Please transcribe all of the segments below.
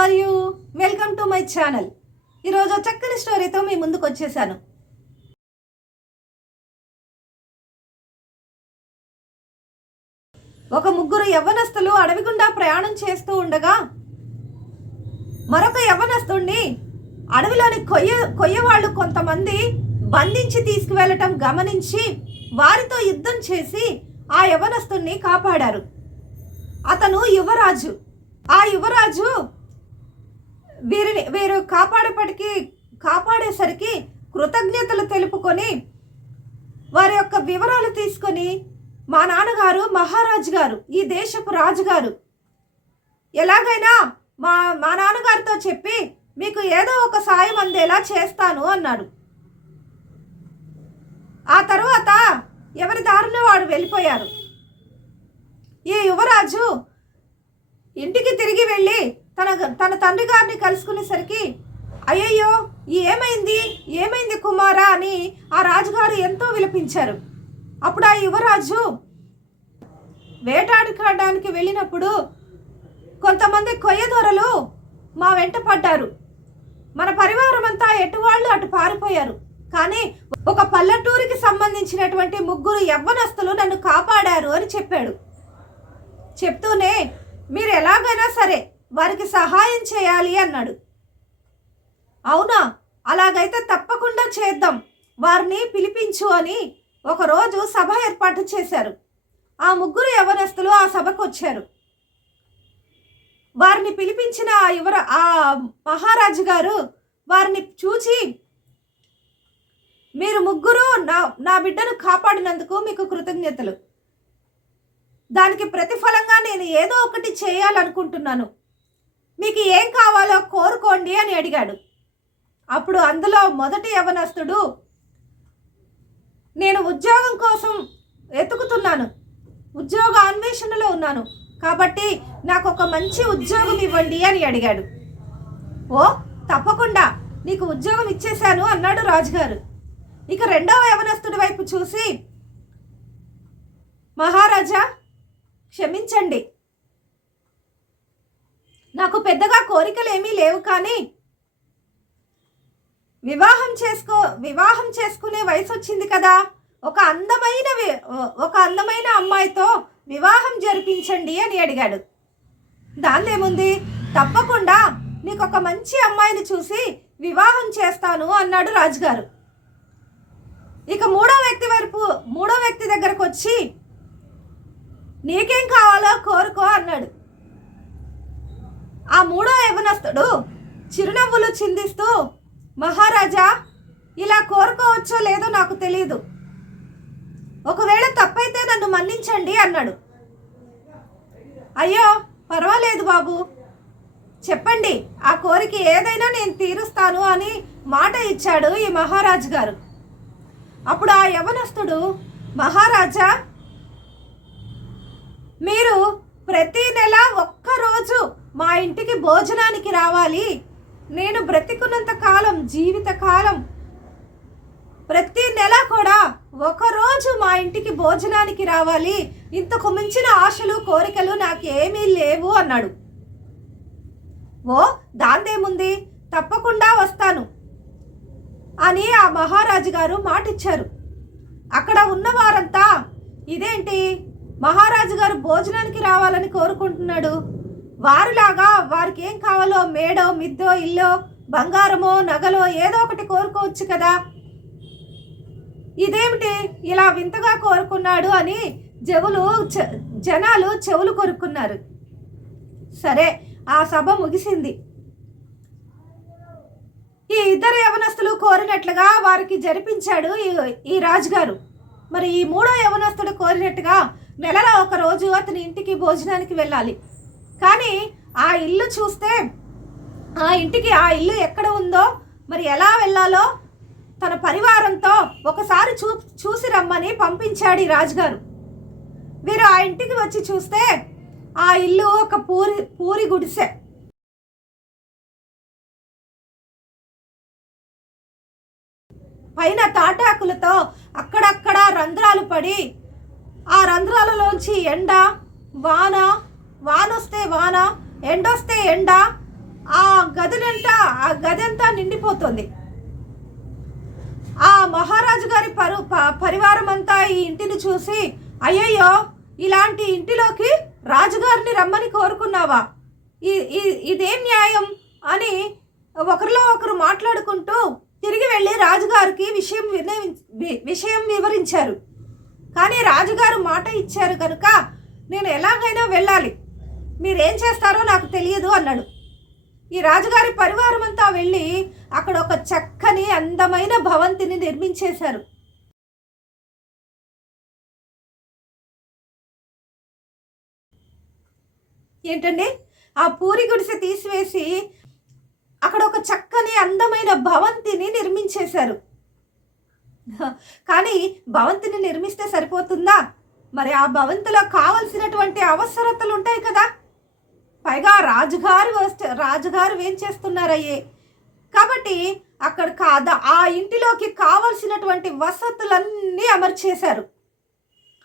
Are you? Welcome to my channel. ఈరోజు చక్కని స్టోరీతో మీ ముందుకు వచ్చేసాను. ఒక ముగ్గురు యవ్వనస్తులు అడవి గుండా ప్రయాణం చేస్తూ ఉండగా మరొక యవ్వనస్తుడిని అడవిలోని కొయ్యవాళ్ళు కొంతమంది బంధించి తీసుకువెళ్ళటం గమనించి వారితో యుద్ధం చేసి ఆ యవ్వనస్తుడిని కాపాడారు. అతను యువరాజు. ఆ యువరాజు వీరు కాపాడేసరికి కృతజ్ఞతలు తెలుపుకొని వారి యొక్క వివరాలు తీసుకొని మా నాన్నగారు మహారాజు గారు, ఈ దేశపు రాజుగారు, ఎలాగైనా మా నాన్నగారితో చెప్పి మీకు ఏదో ఒక సాయం అందేలా చేస్తాను అన్నాడు. ఆ తర్వాత ఎవరి దారిలో వాడు వెళ్ళిపోయారు. ఈ యువరాజు ఇంటికి తిరిగి వెళ్ళి తన తండ్రి గారిని కలుసుకునేసరికి అయ్యయ్యో ఏమైంది కుమారా అని ఆ రాజుగారు ఎంతో విలపించారు. అప్పుడు ఆ యువరాజు వేటాడుకోవడానికి వెళ్ళినప్పుడు కొంతమంది కొయ్యదొరలు మా వెంట పడ్డారు. మన పరివారం అంతా ఎటువాళ్ళు అటు పారిపోయారు. కానీ ఒక పల్లెటూరికి సంబంధించినటువంటి ముగ్గురు యవ్వనస్తులు నన్ను కాపాడారు అని చెప్పాడు. చెప్తూనే మీరు ఎలాగైనా సరే వారికి సహాయం చేయాలి అన్నాడు. అవునా, అలాగైతే తప్పకుండా చేద్దాం, వారిని పిలిపించు అని ఒకరోజు సభ ఏర్పాటు చేశారు. ఆ ముగ్గురు యవ్వనస్తులు ఆ సభకు వచ్చారు. వారిని పిలిపించిన ఆ మహారాజు గారు వారిని చూచి, మీరు ముగ్గురు నా బిడ్డను కాపాడినందుకు మీకు కృతజ్ఞతలు. దానికి ప్రతిఫలంగా నేను ఏదో ఒకటి చేయాలనుకుంటున్నాను. మీకు ఏం కావాలో కోరుకోండి అని అడిగాడు. అప్పుడు అందులో మొదటి యవనస్తుడు, నేను ఉద్యోగం కోసం వెతుకుతున్నాను, ఉద్యోగ అన్వేషణలో ఉన్నాను, కాబట్టి నాకు ఒక మంచి ఉద్యోగం ఇవ్వండి అని అడిగాడు. ఓ తప్పకుండా, నీకు ఉద్యోగం ఇచ్చేశాను అన్నాడు రాజుగారు. ఇక రెండవ యవనస్తుడి వైపు చూసి, మహారాజా క్షమించండి, నాకు పెద్దగా కోరికలు ఏమీ లేవు, కానీ వివాహం చేసుకునే వయసు వచ్చింది కదా, ఒక అందమైన అమ్మాయితో వివాహం జరిపించండి అని అడిగాడు. దానిదేముంది, తప్పకుండా నీకు ఒక మంచి అమ్మాయిని చూసి వివాహం చేస్తాను అన్నాడు రాజుగారు. ఇక మూడో వ్యక్తి దగ్గరకు వచ్చి, నీకేం కావాలో కోరుకో అన్నాడు. ఆ మూడో యవనస్తుడు చిరునవ్వులు చిందిస్తూ, మహారాజా ఇలా కోరుకోవచ్చో లేదో నాకు తెలియదు, ఒకవేళ తప్పైతే నన్ను మన్నించండి అన్నాడు. అయ్యో పర్వాలేదు బాబు, చెప్పండి, ఆ కోరిక ఏదైనా నేను తీరుస్తాను అని మాట ఇచ్చాడు ఈ మహారాజు గారు. అప్పుడు ఆ యవనస్తుడు, మహారాజా మీరు ప్రతి నెల ఒక్కరోజు మా ఇంటికి భోజనానికి రావాలి, నేను బ్రతికున్నంత కాలం, జీవితకాలం ప్రతి నెల కూడా ఒకరోజు మా ఇంటికి భోజనానికి రావాలి, ఇంతకు మించిన ఆశలు కోరికలు నాకేమీ లేవు అన్నాడు. ఓ దాందేముంది, తప్పకుండా వస్తాను అని ఆ మహారాజు గారు మాటిచ్చారు. అక్కడ ఉన్న వారంతా, ఇదేంటి మహారాజు గారు భోజనానికి రావాలని కోరుకుంటున్నాడు, వారిలాగా వారికి ఏం కావాలో మేడో మిద్దో ఇల్లో బంగారమో నగలో ఏదో ఒకటి కోరుకోవచ్చు కదా, ఇదేమిటి ఇలా వింతగా కోరుకున్నాడు అని జనాలు చెవులు కొరుక్కున్నారు. సరే, ఆ సభ ముగిసింది. ఈ ఇద్దరు యవనస్తులు కోరినట్లుగా వారికి జరిపించాడు ఈ రాజుగారు. మరి ఈ మూడో యవనస్తుడు కోరినట్టుగా నెలలో ఒక రోజు అతని ఇంటికి భోజనానికి వెళ్ళాలి. కానీ ఆ ఇల్లు చూస్తే, ఆ ఇల్లు ఎక్కడ ఉందో, మరి ఎలా వెళ్ళాలో తన పరివారంతో ఒకసారి చూసి రమ్మని పంపించాడు ఈ రాజుగారు. వీరు ఆ ఇంటికి వచ్చి చూస్తే ఆ ఇల్లు ఒక పూరి గుడిసె. పైన తాటాకులతో అక్కడక్కడ రంధ్రాలు పడి, ఆ రంధ్రాలలోంచి ఎండ వానొస్తే వాన, ఎండొస్తే ఎండ, ఆ గది అంతా నిండిపోతుంది. ఆ మహారాజు గారి పరివారం అంతా ఈ ఇంటిని చూసి, అయ్యయ్యో ఇలాంటి ఇంటిలోకి రాజుగారిని రమ్మని కోరుకున్నావా, ఇదేం న్యాయం అని ఒకరిలో ఒకరు మాట్లాడుకుంటూ తిరిగి వెళ్ళి రాజుగారికి విషయం వివరించారు. కానీ రాజుగారు మాట ఇచ్చారు కనుక నేను ఎలాగైనా వెళ్ళాలి, మీరేం చేస్తారో నాకు తెలియదు అన్నాడు. ఈ రాజుగారి పరివారం అంతా వెళ్ళి అక్కడ ఒక చక్కని అందమైన భవంతిని నిర్మించేశారు. ఏంటండి, ఆ పూరి గుడిసె తీసివేసి అక్కడ ఒక చక్కని అందమైన భవంతిని నిర్మించేశారు. కానీ భవంతిని నిర్మిస్తే సరిపోతుందా? మరి ఆ భవంతిలో కావలసినటువంటి అవసరతలు ఉంటాయి కదా. పైగా రాజుగారు ఏం చేస్తున్నారయ్యే, కాబట్టి అక్కడ ఆ ఇంటిలోకి కావలసినటువంటి వసతులన్నీ అమర్చేశారు.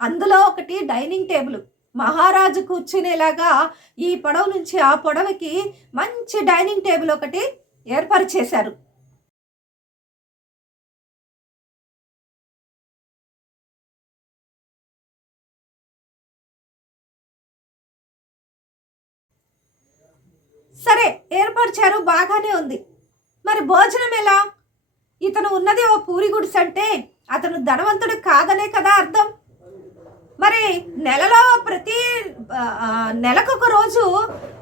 అందులో ఒకటి డైనింగ్ టేబుల్, మహారాజు కూర్చునేలాగా ఈ పొడవు నుంచి ఆ పొడవుకి మంచి డైనింగ్ టేబుల్ ఒకటి ఏర్పరిచేశారు. సరే ఏర్పరిచారు, బాగానే ఉంది. మరి భోజనం ఎలా? ఇతను ఉన్నది ఓ పూరి గుడిసె అంటే అతను ధనవంతుడు కాదనే కదా అర్థం. మరి నెలలో నెలకొక రోజు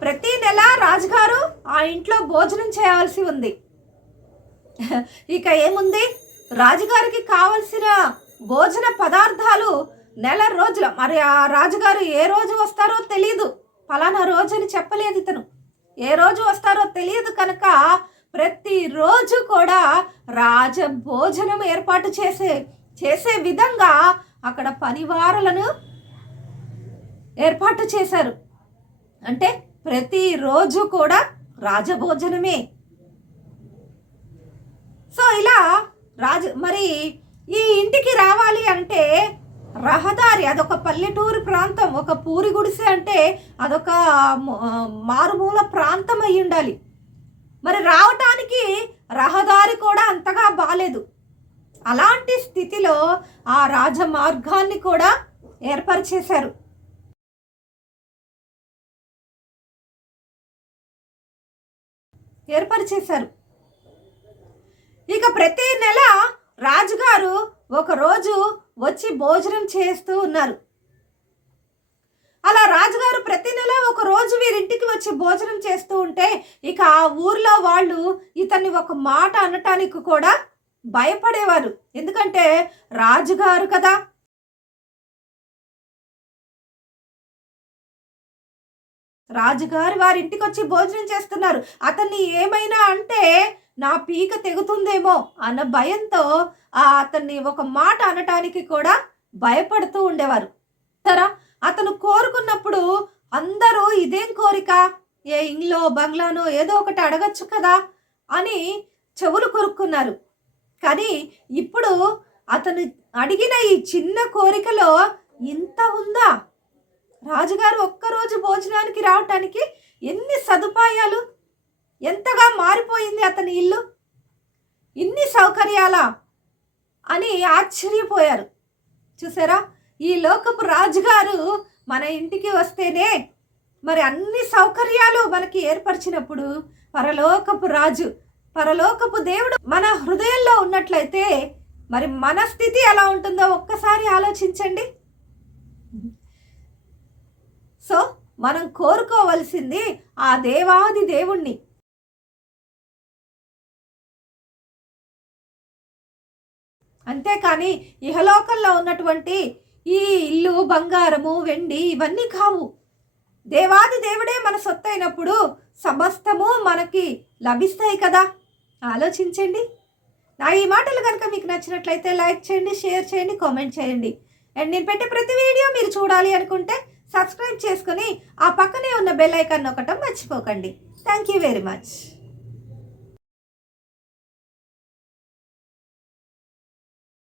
ప్రతి నెల రాజుగారు ఆ ఇంట్లో భోజనం చేయాల్సి ఉంది. ఇక ఏముంది, రాజుగారికి కావలసిన భోజన పదార్థాలు నెల రోజుల, మరి ఆ రాజుగారు ఏ రోజు వస్తారో తెలియదు, ఫలానా రోజు అని చెప్పలేదు ఇతను, ఏ రోజు వస్తారో తెలియదు కనుక ప్రతిరోజు కూడా రాజ భోజనం ఏర్పాటు చేసే విధంగా అక్కడ పనివారులను ఏర్పాటు చేశారు. అంటే ప్రతిరోజు కూడా రాజభోజనమే. సో ఇలా మరి ఈ ఇంటికి రావాలి అంటే రహదారి, అదొక పల్లెటూరు ప్రాంతం, ఒక పూరి గుడిసె అంటే అదొక మారుమూల ప్రాంతం అయి ఉండాలి. మరి రావటానికి రహదారి కూడా అంతగా బాలేదు. అలాంటి స్థితిలో ఆ రాజమార్గాన్ని కూడా ఏర్పరిచేశారు. ఇక ప్రతి నెల రాజుగారు ఒకరోజు వచ్చి భోజనం చేస్తూ ఉన్నారు. అలా రాజుగారు ప్రతి నెల ఒక రోజు వీరింటికి వచ్చి భోజనం చేస్తూ ఉంటే ఇక ఆ ఊర్లో వాళ్ళు ఇతన్ని ఒక మాట అనటానికి కూడా భయపడేవారు. ఎందుకంటే రాజుగారు కదా. రాజుగారు వారింటికి వచ్చి భోజనం చేస్తున్నారు, అతన్ని ఏమైనా అంటే నా పీక తెగుతుందేమో అన్న భయంతో అతన్ని ఒక మాట అనటానికి కూడా భయపడుతూ ఉండేవారు. సరే, అతను కోరుకున్నప్పుడు అందరూ ఇదేం కోరిక, ఏ ఇంట్లో బంగ్లానో ఏదో ఒకటి అడగచ్చు కదా అని చెవులు కొరుక్కున్నారు. కానీ ఇప్పుడు అతను అడిగిన ఈ చిన్న కోరికలో ఇంత ఉందా? రాజుగారు ఒక్కరోజు భోజనానికి రావటానికి ఎన్ని సదుపాయాలు, ఎంతగా మారిపోయింది అతని ఇల్లు, ఇన్ని సౌకర్యాలా అని ఆశ్చర్యపోయారు. చూసారా, ఈ లోకపు రాజుగారు మన ఇంటికి వస్తేనే మరి అన్ని సౌకర్యాలు మనకి ఏర్పరిచినప్పుడు పరలోకపు రాజు, పరలోకపు దేవుడు మన హృదయంలో ఉన్నట్లయితే మరి మన స్థితి ఎలా ఉంటుందో ఒక్కసారి ఆలోచించండి. సో మనం కోరుకోవలసింది ఆ దేవాది దేవుణ్ణి. అంతేకాని ఇహలోకంలో ఉన్నటువంటి ఈ ఇల్లు, బంగారము, వెండి ఇవన్నీ కావు. దేవాది దేవుడే మన సొత్తు అయినప్పుడు సమస్తము మనకి లభిస్తాయి కదా. ఆలోచించండి. నా ఈ మాటలు కనుక మీకు నచ్చినట్లయితే లైక్ చేయండి, షేర్ చేయండి, కామెంట్ చేయండి. అండ్ నేను పెట్టే ప్రతి వీడియో మీరు చూడాలి అనుకుంటే సబ్స్క్రైబ్ చేసుకొని ఆ పక్కనే ఉన్న బెల్ ఐకాన్ నొక్కటం మర్చిపోకండి. Thank you very much.